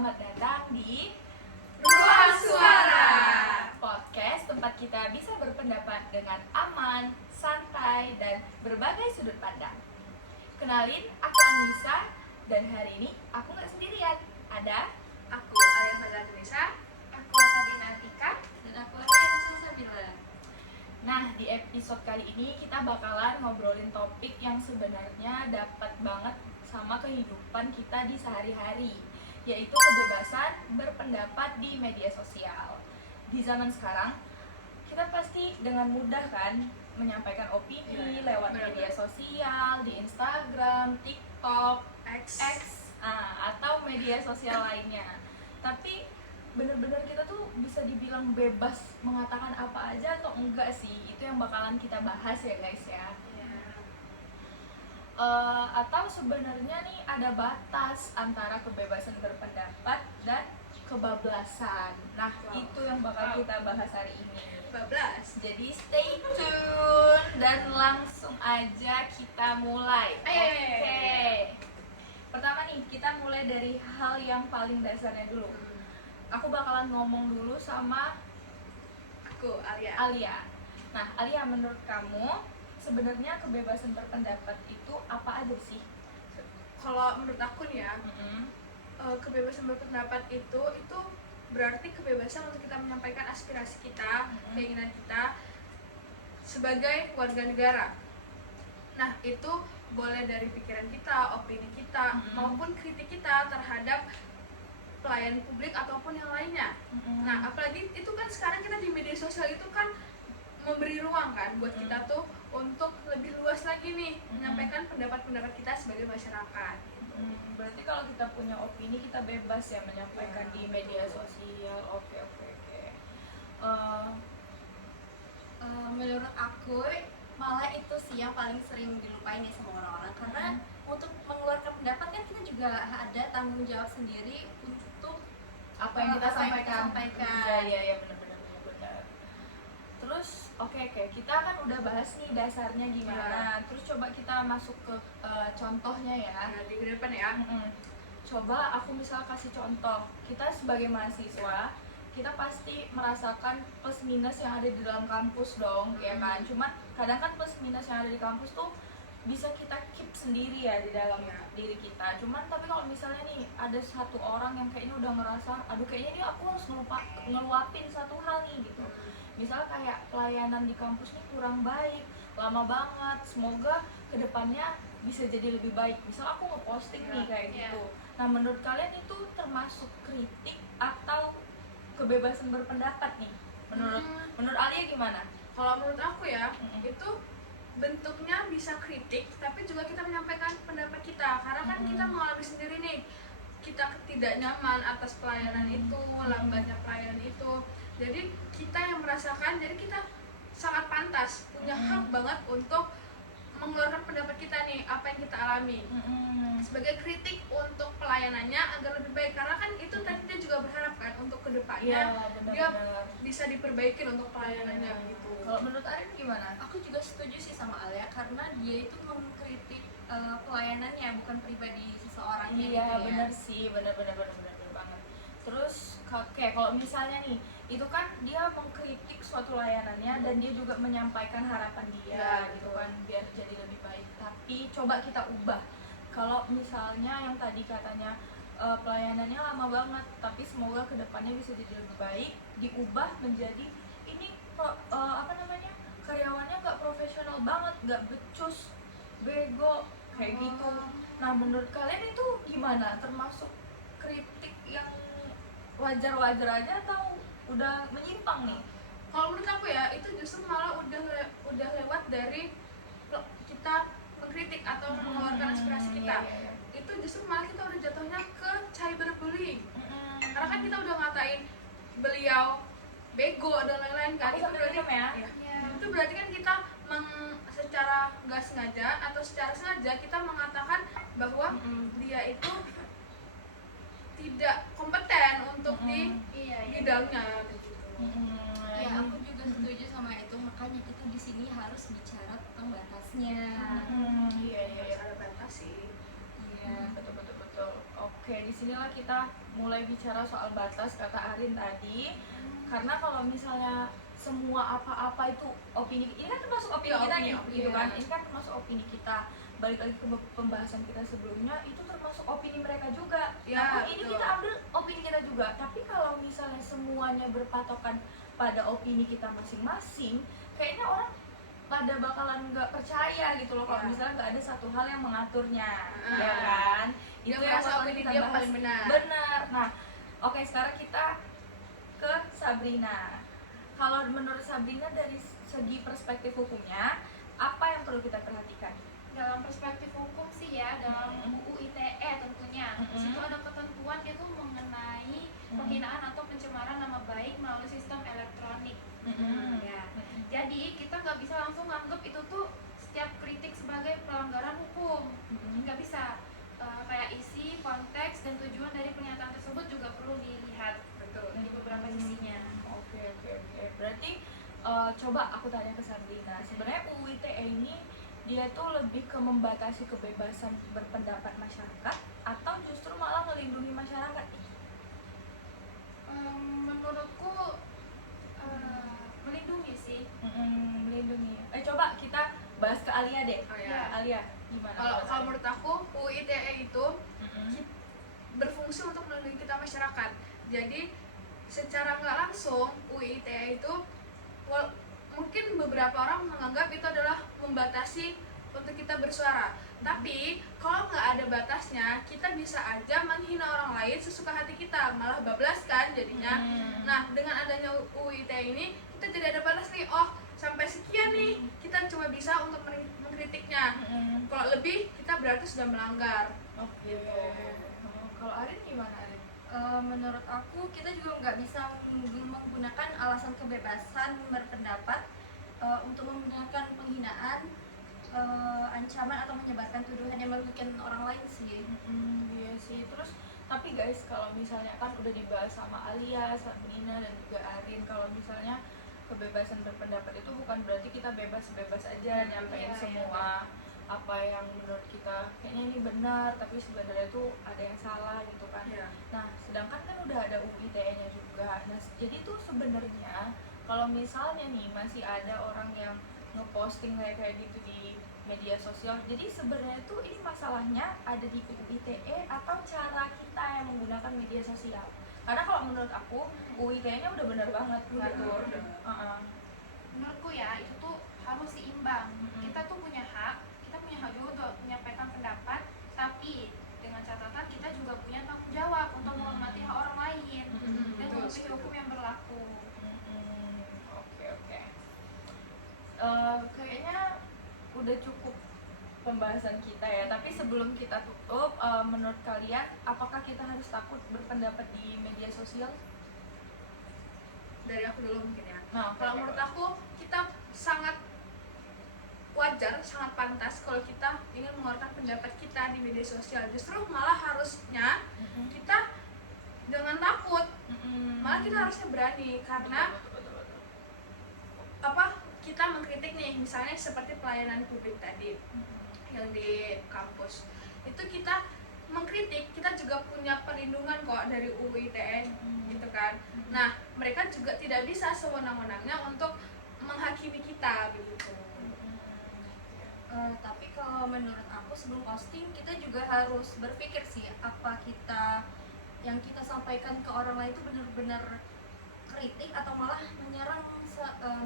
selamat datang di Ruang Suara, podcast tempat kita bisa berpendapat dengan aman, santai, dan berbagai sudut pandang. Kenalin, aku Anissa, dan hari ini aku nggak sendirian. Ada aku Alia Fadlanisa, Aku Sabina Atika, dan aku Alia Sabila. Nah, di episode kali ini kita bakalan ngobrolin topik yang sebenarnya dapat banget sama kehidupan kita di sehari-hari, yaitu kebebasan berpendapat di media sosial. Di zaman sekarang, kita pasti dengan mudah kan menyampaikan opini lewat media sosial, di Instagram, TikTok, X. atau media sosial lainnya. Tapi bener-bener kita tuh bisa dibilang bebas mengatakan apa aja atau enggak sih? Itu yang bakalan kita bahas ya guys ya. Atau sebenarnya nih ada batas antara kebebasan berpendapat dan kebablasan. Nah, itu yang bakal kita bahas hari ini. Bablas. Jadi stay tune dan langsung aja kita mulai. Oke. Pertama nih, kita mulai dari hal yang paling dasarnya dulu. Aku bakalan ngomong dulu sama Aku Alia. Nah, Alia, menurut kamu sebenarnya kebebasan berpendapat itu apa aja sih? Kalau menurut aku nih ya, kebebasan berpendapat itu berarti kebebasan untuk kita menyampaikan aspirasi kita, keinginan kita sebagai warga negara. Nah, itu boleh dari pikiran kita, opini kita, maupun kritik kita terhadap pelayan publik ataupun yang lainnya. Nah, apalagi itu kan sekarang kita di media sosial itu kan memberi ruang kan buat kita tuh untuk lebih luas lagi nih menyampaikan pendapat-pendapat kita sebagai masyarakat. Berarti kalau kita punya opini kita bebas ya menyampaikan di media sosial. Oke. Menurut aku malah itu sih yang paling sering dilupain ya sama orang-orang, karena untuk mengeluarkan pendapat kan kita juga ada tanggung jawab sendiri untuk Apa yang kita sampaikan. Iya, benar. Terus oke, kita kan udah bahas nih dasarnya gimana. Terus coba kita masuk ke contohnya ya. Nah, di depan ya. Coba aku misal kasih contoh. Kita sebagai mahasiswa, kita pasti merasakan plus minus yang ada di dalam kampus dong, ya kan? Cuma kadang kan plus minus yang ada di kampus tuh bisa kita keep sendiri ya di dalam diri kita. Cuman tapi kalau misalnya nih ada satu orang yang kayaknya udah ngerasa, aduh kayaknya nih aku harus ngeluapin satu hal nih gitu. Misal kayak pelayanan di kampus nih kurang baik, lama banget. Semoga kedepannya bisa jadi lebih baik. Misal aku ngeposting nih kayak gitu. Nah, menurut kalian itu termasuk kritik atau kebebasan berpendapat nih? Menurut Alia gimana? Kalau menurut aku ya, itu bentuknya bisa kritik, tapi juga kita menyampaikan pendapat kita. Karena kan kita mengalami sendiri nih, kita tidak nyaman atas pelayanan itu, lambatnya pelayanan itu. Jadi kita yang merasakan, jadi kita sangat pantas, punya hak banget untuk mengeluarkan pendapat kita nih, apa yang kita alami. Sebagai kritik untuk pelayanannya agar lebih baik, karena kan itu tadi dia juga berharap kan untuk kedepannya dia bisa diperbaiki untuk pelayanannya gitu. Kalau menurut Arin gimana? Aku juga setuju sih sama Alia, karena dia itu mengkritik pelayanannya, bukan pribadi seseorangnya. Iya, gitu ya. benar sih, benar banget. Terus kalau misalnya nih, itu kan dia mengkritik suatu layanannya dan dia juga menyampaikan harapan dia gitu kan biar jadi lebih baik. Tapi coba kita ubah. Kalau misalnya yang tadi katanya pelayanannya lama banget, tapi semoga kedepannya bisa jadi lebih baik, diubah menjadi ini karyawannya nggak profesional banget, nggak becus, bego kayak gitu. Nah, menurut kalian itu gimana? Termasuk kritik yang wajar-wajar aja atau udah menyimpang nih? Kalau menurut aku ya, itu justru malah udah lewat dari kita mengkritik atau mengeluarkan aspirasi kita. Iya. Itu justru malah kita udah jatuhnya ke cyberbullying. Karena kan kita udah ngatain beliau bego dan lain-lain kan. Itu berarti itu berarti kan kita secara nggak sengaja atau secara sengaja kita mengatakan bahwa dia itu tidak kompeten untuk di bidangnya. Ya, aku juga setuju sama itu, makanya kita di sini harus bicara tentang batasnya. Harus ada batas sih. Iya. Betul. Oke. Oke, disinilah kita mulai bicara soal batas kata Arin tadi. Karena kalau misalnya semua apa-apa itu opini, ini kan termasuk opini Iya, kita opini, nih, opini. gitu kan? Ini kan termasuk opini kita. Balik lagi ke pembahasan kita sebelumnya, itu termasuk opini mereka juga. Ya, Nah, ini betul. kita ambil opini kita juga. Tapi kalau misalnya semuanya berpatokan pada opini kita masing-masing, kayaknya orang pada bakalan nggak percaya gitu loh kalau Ya. misalnya nggak ada satu hal yang mengaturnya, Ah. ya kan? Dia Itu yang merasa bakal opini kita dia bahas. paling benar. Benar. Nah, oke, sekarang kita ke Sabrina. Kalau menurut Sabrina dari segi perspektif hukumnya, apa yang perlu kita perhatikan? Dalam perspektif hukum sih ya, dalam Mm-mm. UU ITE tentunya, Mm-mm. di situ ada ketentuan itu mengenai penghinaan atau pencemaran nama baik melalui sistem elektronik. Ya. Jadi kita nggak bisa langsung nganggep itu tuh setiap kritik sebagai pelanggaran hukum, nggak bisa. Kayak isi, konteks, dan tujuan dari pernyataan tersebut juga perlu dilihat Betul. dari beberapa sisinya. Oke. Berarti coba aku tanya ke Sabrina. Sebenarnya UU ITE ini dia tuh lebih ke membatasi kebebasan berpendapat masyarakat atau justru malah melindungi masyarakat? Menurutku melindungi sih. Melindungi. Coba kita bahas ke Alia deh. Oh, ya. Alia, gimana? Kalau menurut aku UU ITE itu Mm-mm. berfungsi untuk melindungi kita masyarakat. Jadi secara nggak langsung UU ITE itu mungkin beberapa orang menganggap itu adalah membatasi untuk kita bersuara. Tapi kalau nggak ada batasnya, kita bisa aja menghina orang lain sesuka hati kita, malah bablas kan jadinya. Nah, dengan adanya UU ITE ini kita tidak ada batas nih. Oh, sampai sekian nih kita cuma bisa untuk mengkritiknya. Kalau lebih kita berarti sudah melanggar. Oke. Kalau Arin gimana, Arin? Menurut aku kita juga nggak bisa menggunakan alasan kebebasan berpendapat untuk menggunakan penghinaan, ancaman atau menyebarkan tuduhan yang merugikan orang lain sih. Iya sih. Terus tapi guys, kalau misalnya kan udah dibahas sama Alia, Sabrina dan juga Arin, kalau misalnya kebebasan berpendapat itu bukan berarti kita bebas-bebas aja nyampein Iya, semua apa yang menurut kita kayaknya ini benar, tapi sebenarnya itu ada yang salah gitu kan. Iya. Nah, sedangkan kan udah ada UU ITE-nya juga. Nah, jadi tuh sebenarnya kalau misalnya nih masih ada orang yang ngeposting kayak gitu di media sosial, jadi sebenarnya tuh ini masalahnya ada di UU ITE atau cara kita yang menggunakan media sosial. Karena kalau menurut aku UU ITE-nya udah benar banget ngatur. Menurutku ya itu tuh harus seimbang. Kita tuh punya hak juga untuk menyampaikan pendapat, tapi dengan catatan kita juga punya tanggung jawab untuk menghormati hak orang lain dan mematuhi hukum yang berlaku. Oke. Kayaknya udah cukup pembahasan kita ya. Tapi sebelum kita tutup, menurut kalian apakah kita harus takut berpendapat di media sosial? Dari aku dulu mungkin ya. Nah, Kalau menurut aku kita sangat wajar, sangat pantas kalau kita ingin mengeluarkan pendapat kita di media sosial. Justru malah harusnya kita jangan takut, malah kita harusnya berani karena betul. apa, kita mengkritik nih, misalnya seperti pelayanan publik tadi yang di kampus itu kita mengkritik, kita juga punya perlindungan kok dari UU ITE gitu kan. Nah, mereka juga tidak bisa sewenang-wenangnya untuk menghakimi kita begitu. Tapi kalau menurut aku sebelum posting kita juga harus berpikir sih apa kita yang kita sampaikan ke orang lain itu benar-benar kritik atau malah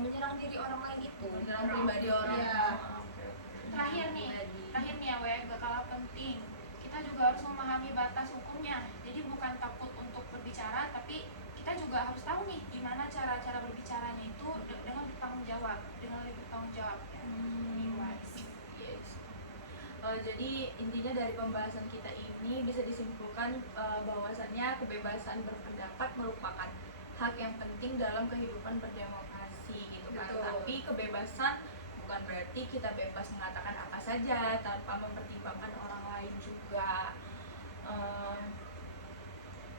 menyerang diri orang lain itu, Menyerang pribadi orang. Iya. Terakhir nih ya, gak kalah penting, kita juga harus memahami batas hukumnya. Jadi bukan takut untuk berbicara, tapi kita juga harus tahu nih gimana cara berbicaranya itu dengan bertanggung jawab, ya. Be wise. Jadi intinya dari pembahasan kita ini bisa disimpulkan bahwasannya kebebasan berpendapat merupakan hak yang penting dalam kehidupan berdemokrasi gitu kan. Betul. Tapi kebebasan bukan berarti kita bebas mengatakan apa saja tanpa mempertimbangkan orang lain juga.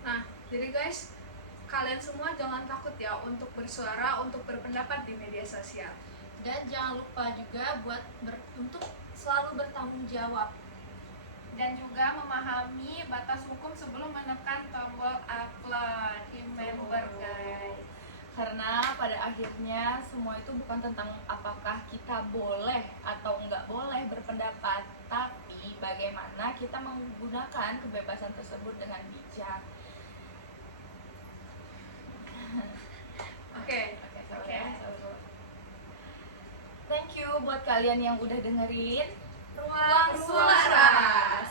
Nah, jadi guys, kalian semua jangan takut ya untuk bersuara, untuk berpendapat di media sosial. Dan jangan lupa juga untuk selalu bertanggung jawab. Dan juga memahami batas hukum sebelum menekan tombol upload. Remember guys. Karena pada akhirnya semua itu bukan tentang apakah kita boleh atau nggak boleh berpendapat, tapi bagaimana kita menggunakan kebebasan tersebut dengan bijak. Oke. Sabar ya, sabar. Thank you buat kalian yang udah dengerin Ruang Suara.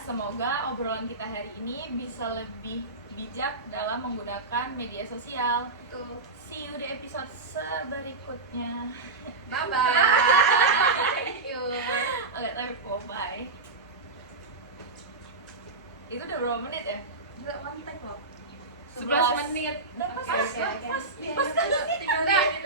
Semoga obrolan kita hari ini bisa lebih bijak dalam menggunakan media sosial. Betul. See you di episode berikutnya. Bye bye. Thank you. Oke, tapi bye. Itu udah berapa menit ya? Gila, one take loh. 11 menit. Udah pas, Oke, pas, oke, oke. pas. Tinggal 2 menit